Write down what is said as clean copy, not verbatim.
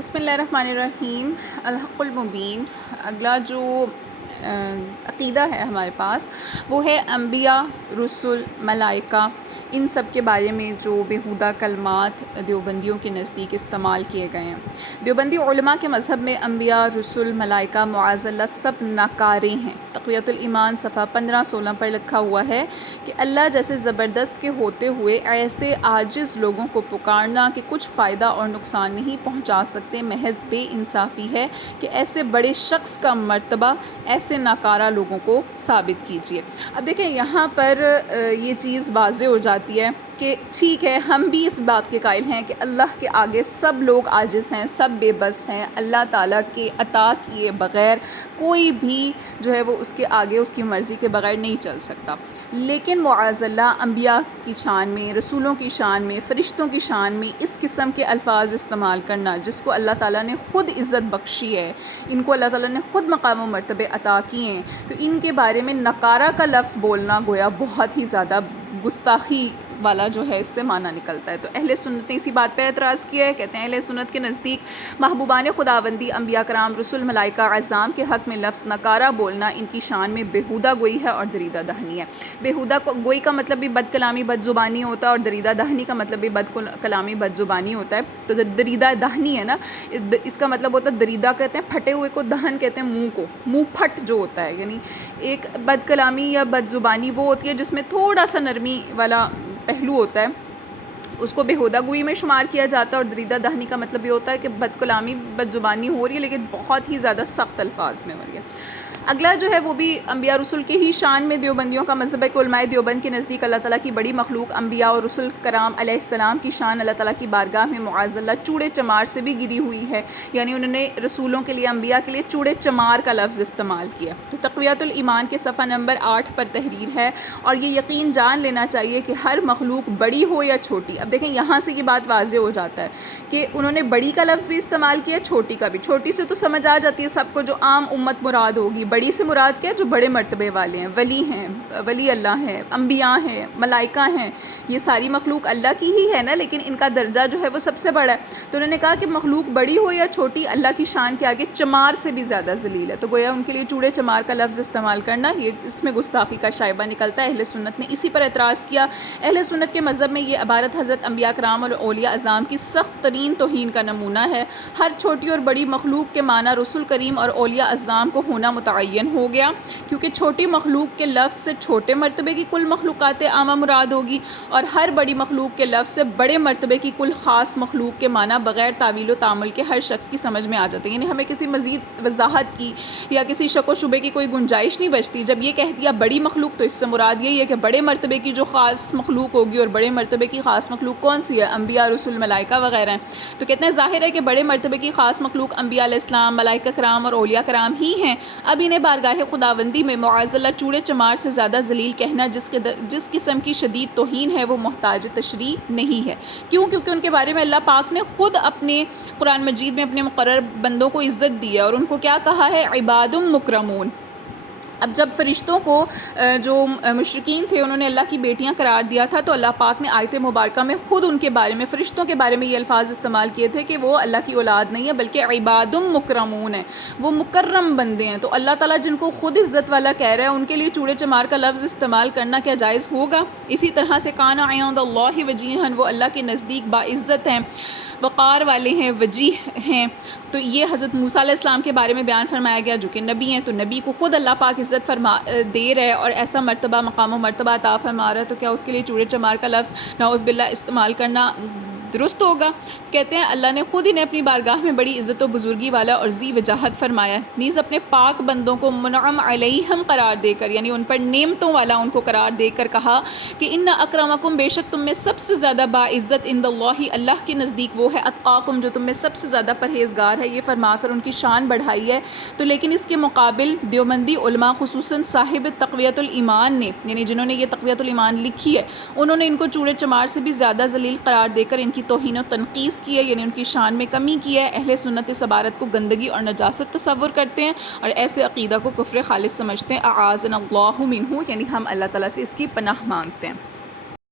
بسم اللہ الرحمن الرحیم، الحق المبین۔ اگلا جو عقیدہ ہے ہمارے پاس وہ ہے انبیاء، رسل، ملائکہ، ان سب کے بارے میں جو بیہودہ کلمات دیوبندیوں کے نزدیک استعمال کیے گئے ہیں۔ دیوبندی علماء کے مذہب میں انبیاء، رسل، ملائکہ معاذ اللہ سب ناکارے ہیں۔ تقویۃ الایمان صفحہ 15-16 پر لکھا ہوا ہے کہ اللہ جیسے زبردست کے ہوتے ہوئے ایسے عاجز لوگوں کو پکارنا کہ کچھ فائدہ اور نقصان نہیں پہنچا سکتے محض بے انصافی ہے کہ ایسے بڑے شخص کا مرتبہ ایسے ناکارہ لوگوں کو ثابت کیجیے۔ اب دیکھیں یہاں پر یہ چیز واضح ہو جاتی ہے کہ ٹھیک ہے، ہم بھی اس بات کے قائل ہیں کہ اللہ کے آگے سب لوگ عاجز ہیں، سب بے بس ہیں، اللہ تعالیٰ کے عطا کیے بغیر کوئی بھی جو ہے وہ اس کے آگے اس کی مرضی کے بغیر نہیں چل سکتا۔ لیکن معاذ اللہ انبیاء کی شان میں، رسولوں کی شان میں، فرشتوں کی شان میں اس قسم کے الفاظ استعمال کرنا جس کو اللہ تعالیٰ نے خود عزت بخشی ہے، ان کو اللہ تعالیٰ نے خود مقام و مرتبے عطا کیے ہیں، تو ان کے بارے میں نکارہ کا لفظ بولنا گویا بہت ہی زیادہ گستاخی والا جو ہے اس سے معنی نکلتا ہے۔ تو اہل سنت نے اسی بات پہ اعتراض کیا ہے۔ کہتے ہیں اہل سنت کے نزدیک محبوبان خداوندی، انبیاء کرام، رسول، ملائکہ اعظام کے حق میں لفظ نکارہ بولنا ان کی شان میں بیہودہ گوئی ہے اور دریدہ دہنی ہے۔ بیہودہ گوئی کا مطلب بھی بد کلامی، بد زبانی ہوتا ہے، اور دریدہ دہنی کا مطلب بھی بد کلامی، بد زبانی ہوتا ہے۔ تو دریدہ دہنی ہے نا، اس کا مطلب ہوتا ہے، دریدہ کہتے ہیں پھٹے ہوئے کو، دہن کہتے ہیں منہ کو، منہ پھٹ جو ہوتا ہے، یعنی ایک بد کلامی یا بد زبانی وہ ہوتی ہے جس میں تھوڑا سا نرمی والا پہلو ہوتا ہے، اس کو بیہودہ گوئی میں شمار کیا جاتا ہے۔ اور دریدہ دہنی کا مطلب یہ ہوتا ہے کہ بد کلامی، بد زبانی ہو رہی ہے لیکن بہت ہی زیادہ سخت الفاظ میں ہو رہی ہے۔ اگلا جو ہے وہ بھی انبیاء رسول کے ہی شان میں دیوبندیوں کا مذہب ہے کہ علماء دیوبند کے نزدیک اللہ تعالیٰ کی بڑی مخلوق انبیاء اور رسول کرام علیہ السلام کی شان اللہ تعالیٰ کی بارگاہ میں معاذ اللہ چوڑے چمار سے بھی گری ہوئی ہے، یعنی انہوں نے رسولوں کے لیے، انبیاء کے لیے چوڑے چمار کا لفظ استعمال کیا۔ تو تقویۃ الایمان کے صفحہ نمبر 8 پر تحریر ہے، اور یہ یقین جان لینا چاہیے کہ ہر مخلوق بڑی ہو یا چھوٹی، اب دیکھیں یہاں سے یہ بات واضح ہو جاتا ہے کہ انہوں نے بڑی کا لفظ بھی استعمال کیا، چھوٹی کا بھی۔ چھوٹی سے تو سمجھ آ جاتی ہے سب کو، جو عام امت مراد ہوگی۔ بڑی سے مراد کیا ہے؟ جو بڑے مرتبے والے ہیں، ولی ہیں، ولی اللہ ہیں، انبیاء ہیں، ملائکہ ہیں، یہ ساری مخلوق اللہ کی ہی ہے نا، لیکن ان کا درجہ جو ہے وہ سب سے بڑا ہے۔ تو انہوں نے کہا کہ مخلوق بڑی ہو یا چھوٹی، اللہ کی شان کے آگے چمار سے بھی زیادہ ذلیل ہے، تو گویا ان کے لیے چوڑے چمار کا لفظ استعمال کرنا یہ اس میں گستاخی کا شائبہ نکلتا ہے۔ اہل سنت نے اسی پر اعتراض کیا۔ اہل سنت کے مذہب میں یہ عبارت حضرت انبیاء کرام اور اولیاء اعظام کی سخت ترین توہین کا نمونہ ہے۔ ہر چھوٹی اور بڑی مخلوق کے معنی رسول کریم اور اولیاء اعظام کو ہونا متعین ہو گیا، کیونکہ چھوٹی مخلوق کے لفظ سے چھوٹے مرتبے کی کل مخلوقات عامہ مراد ہوگی، اور ہر بڑی مخلوق کے لفظ سے بڑے مرتبے کی کل خاص مخلوق کے معنی بغیر تعویل و تعامل کے ہر شخص کی سمجھ میں آ جاتے ہیں۔ یعنی ہمیں کسی مزید وضاحت کی یا کسی شک و شبے کی کوئی گنجائش نہیں بچتی۔ جب یہ کہہ دیا بڑی مخلوق تو اس سے مراد یہی ہے کہ بڑے مرتبے کی جو خاص مخلوق ہوگی، اور بڑے مرتبے کی خاص مخلوق کون سی ہے؟ انبیاء، رسول، ملائکہ وغیرہ ہیں۔ تو کہتے ہیں ظاہر ہے کہ بڑے مرتبے کی خاص مخلوق انبیاء علیہ السلام، ملائکہ کرام اور اولیاء کرام ہی ہیں۔ اب انہیں بارگاہ خداوندی میں معاذ اللہ چوڑے چمار سے زیادہ ذلیل کہنا جس قسم کی شدید توہین ہے وہ محتاج تشریح نہیں ہے۔ کیوں؟ کیونکہ ان کے بارے میں اللہ پاک نے خود اپنے قرآن مجید میں اپنے مقرر بندوں کو عزت دی ہے، اور ان کو کیا کہا ہے؟ عباد مکرمون۔ اب جب فرشتوں کو جو مشرکین تھے انہوں نے اللہ کی بیٹیاں قرار دیا تھا، تو اللہ پاک نے آیت مبارکہ میں خود ان کے بارے میں، فرشتوں کے بارے میں یہ الفاظ استعمال کیے تھے کہ وہ اللہ کی اولاد نہیں ہے بلکہ عباد مکرمون ہیں، وہ مکرم بندے ہیں۔ تو اللہ تعالیٰ جن کو خود عزت والا کہہ رہا ہے ان کے لیے چوڑے چمار کا لفظ استعمال کرنا کیا جائز ہوگا؟ اسی طرح سے کان عند اللہ وجیہا، وہ اللہ کے نزدیک باعزت ہیں، وقار والے ہیں، وجیح ہیں۔ تو یہ حضرت موسیٰ علیہ السلام کے بارے میں بیان فرمایا گیا جو کہ نبی ہیں، تو نبی کو خود اللہ پاک عزت دے رہا ہے اور ایسا مرتبہ، مقام و مرتبہ عطا فرما رہا ہے، تو کیا اس کے لیے چوڑے چمار کا لفظ نعوذ باللہ استعمال کرنا درست ہوگا؟ کہتے ہیں اللہ نے خود انہیں اپنی بارگاہ میں بڑی عزت و بزرگی والا اور ذی وجاہت فرمایا ہے، نیز اپنے پاک بندوں کو منعم علیہم قرار دے کر، یعنی ان پر نعمتوں والا ان کو قرار دے کر کہا کہ ان اکرمکم، بے شک تم میں سب سے زیادہ باعزت عند اللہ، اللہ کے نزدیک وہ ہے، اتقاکم، جو تم میں سب سے زیادہ پرہیزگار ہے، یہ فرما کر ان کی شان بڑھائی ہے۔ تو لیکن اس کے مقابل دیوبندی علماء خصوصاً صاحب تقویۃ الایمان نے، یعنی جنہوں نے یہ تقویۃ الایمان لکھی ہے، انہوں نے ان کو چوڑے چمار سے بھی زیادہ ذلیل قرار دے کر ان کی توہین و تنقیص کی ہے، یعنی ان کی شان میں کمی کی ہے۔ اہل سنت اس عبارت کو گندگی اور نجاست تصور کرتے ہیں اور ایسے عقیدہ کو کفر خالص سمجھتے ہیں، اعاذنا اللہ منہ، یعنی ہم اللہ تعالیٰ سے اس کی پناہ مانگتے ہیں۔